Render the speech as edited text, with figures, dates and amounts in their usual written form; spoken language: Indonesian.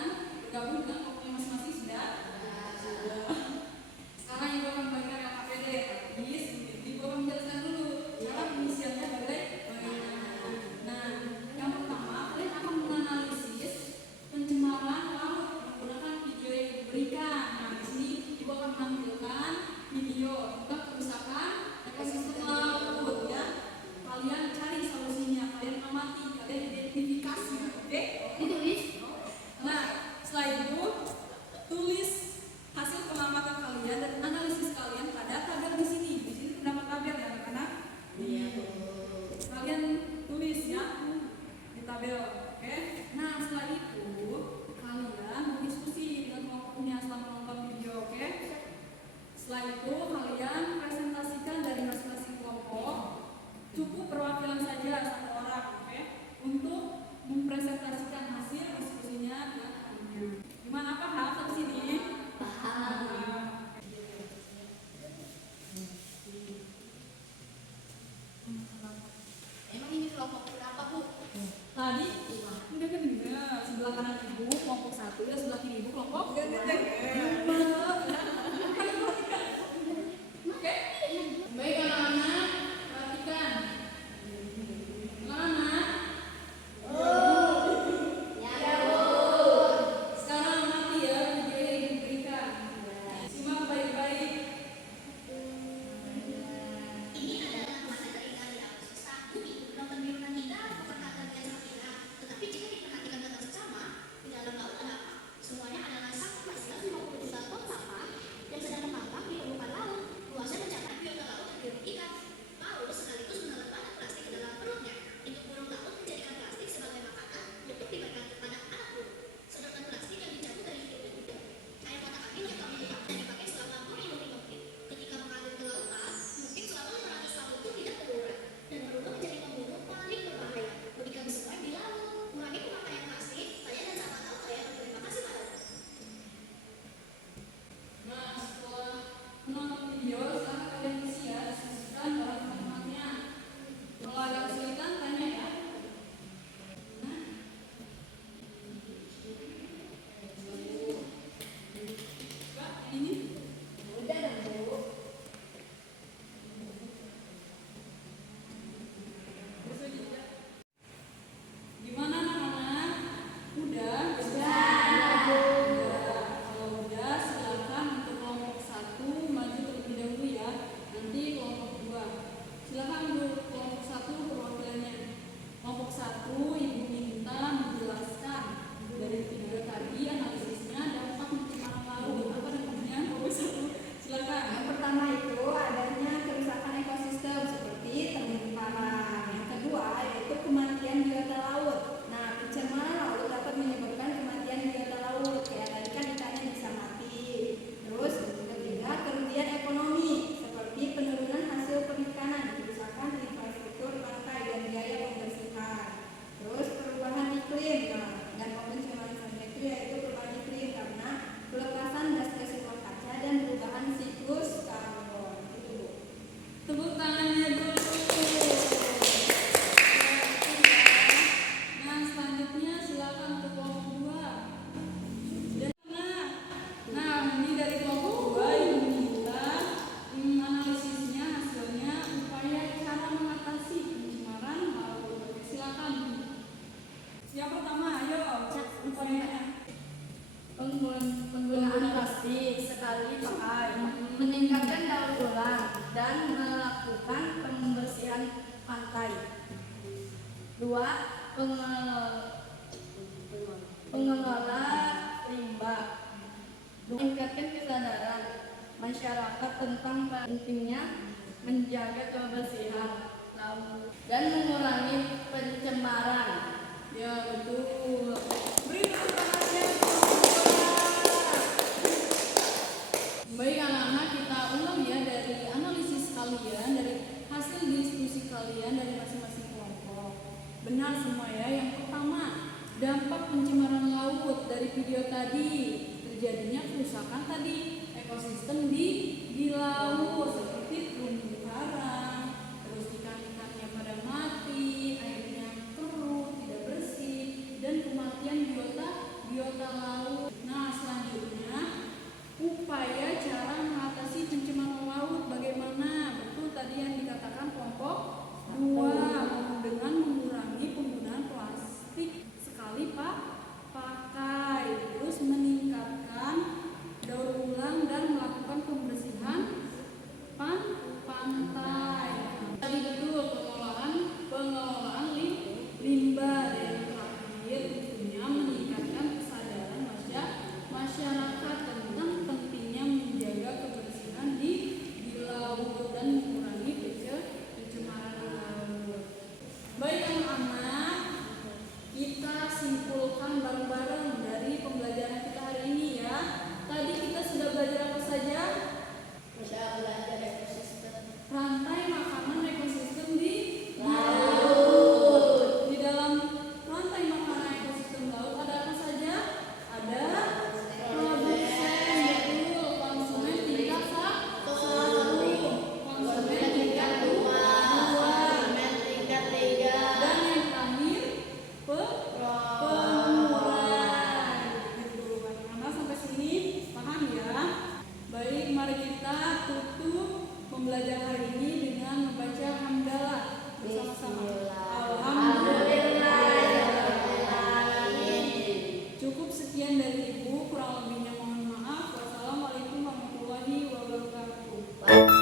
kalian bergabung dengan kelompoknya masing-masing sudah? Sudah. Sekarang Ibu akan membagikan LKPD, tapi sebelum Ibu akan menjelaskan dulu cara pengisiannya bagaimana. Nah, yang pertama kalian akan menganalisis pencemaran laut menggunakan video yang diberikan. Nah, di sini Ibu akan menampilkan video tentang kerusakan ekosistem laut ya. Kalian cari solusinya, kalian amati, kalian identifikasi, oke? Ditulis. Nah, setelah itu tulis hasil pengamatan kalian dan analisis kalian pada tabel di sini. Di sini terdapat tabel ya, anak-anak? Iya. Kalian tulis ya di tabel, oke? Nah, setelah itu kalian berdiskusi dengan kelompoknya selama menonton video, oke? Setelah itu kalian presentasikan dari masing-masing kelompok. Cukup perwakilan saja satu orang, oke? Untuk mempresentasikan hasil diskusinya dengan temannya. Gimana, paham sampai sini? Paham. Emang ini kelompok berapa, Bu? Tadi udah kedengar sebelah kanan Ibu kelompok 1, ya sebelah kiri Ibu kelompok 2. Oke? Baik anak-anak, perhatikan. Anak-anak, sekarang amati ya video yang diberikan. Simak baik-baik. Ini adalah mata dari kali alutsista bumi. Penonton birunan kita memperhatikan dengan Safira. Tetapi jika diperhatikan dengan seksama, di dalam laut ada apa? Semuanya adalah 1,50 juta ton sampah yang sedang terdampar di permukaan laut. Luasnya mencapai biota laut yang dirugikan. Paus sekaligus menelan banyak plastik ke dalam perutnya. Induk burung laut menjadikan plastik sebagai makanan untuk diberikan kepada anak burung. Sedangkan plastik yang dicabut dari hidupnya juga. Air kotak angin yang kami lihat dan dipakai selama berminggu-minggu. Ketika mengalir ke lautan, mungkin selama 500 tahun itu tidak terurai dan berubah menjadi pembunuh paling berbahaya bagi kami semua di laut. Mengurangi pemakaian plastik, saya dan sahabat laut saya berterima kasih pada. Nah, setelah menonton video, sekarang kalian isi ya, diskusikan dalam kalimatnya. Kalau ada kesulitan, tanya ya. Nah, Kak, ini Udah dong, Bu. gimana anak-anak? Udah? Udah. Kalau udah, silakan untuk kelompok 1 maju terlebih dahulu ya. Nanti kelompok 2. Silakan untuk kelompok 1 perwakilannya. Kelompok 1 Ibu minta menjelaskan dari video tadi analisisnya dampak pencemaran laut. Apa namanya? Kelompok 1. Silakan. Yang pertama itu adanya kerusakan ekosistem seperti terumbu karang. Yang kedua yaitu kematian biota laut. Nah, pencemaran laut dapat menyebabkan kematian biota laut. Kayak tadi kan ikannya bisa mati. Terus ketiga kerugian ekonomi seperti penurunan hasil perikanan, kerusakan infrastruktur pantai dan biaya pembersihan. Terus perubahan iklim. Nah, dan pencemaran saja itu yaitu perubahan iklim karena pelepasan gas risiko kaca dan perubahan siklus karbon. Itu, Bu. Tepuk tangannya dulu. Nah, selanjutnya silakan untuk kelompok 2. Nah, ini dari kelompok 2 yang minta analisisnya hasilnya upaya cara mengatasi pencemaran laut. Silakan. Yang pertama, ayo upayanya. Penggunaan plastik sekali pakai, meningkatkan daur ulang dan melakukan pembersihan pantai. 2. Pengelola limbah. Meningkatkan kesadaran masyarakat tentang pentingnya menjaga kebersihan laut dan mengurangi pencemaran. Ya, betul. Beri tepuk tangannya. Baik anak-anak, kita ulang ya dari analisis kalian, dari hasil diskusi kalian dari masing-masing kelompok. Benar semua ya. Yang pertama, dampak pencemaran laut dari video tadi. Terjadinya kerusakan tadi ekosistem di laut seperti terumbu karang, terus ikan-ikannya pada mati, airnya keruh, tidak bersih, dan kematian biota laut. laut. Nah, selanjutnya upaya cara mengatasi pencemaran laut bagaimana? Betul tadi yang dikatakan kelompok 2 dengan mengurangi penggunaan plastik sekali pakai, terus meningkatkan daur ulang dan melakukan pembersihan pantai. Tadi betul pengelolaan limbah, dan yang terakhir tentunya meningkatkan kesadaran masyarakat tentang pentingnya menjaga kebersihan di laut dan mengurangi pencemaran laut. Baik anak-anak, kita simpulkan bareng-bareng dari pembelajaran kita hari ini ya. Tadi kita sudah belajar apa saja? Belajar ekosistem. Rantai makanan ekosistem di laut. Di dalam rantai makanan ekosistem laut ada apa saja? Ada produsen, betul, konsumen tingkat 1, konsumen tingkat 2, Konsumen tingkat 3. dan yang terakhir pengumpulan. Gitu. Anak-anak sampai sini paham ya? Baik, mari kita tutup pembelajaran hari ini dengan membaca hamdalah bersama-sama. Alhamdulillahirrahmanirrahim. Cukup sekian dari Ibu, kurang lebihnya mohon maaf. Wassalamualaikum warahmatullahi wabarakatuh.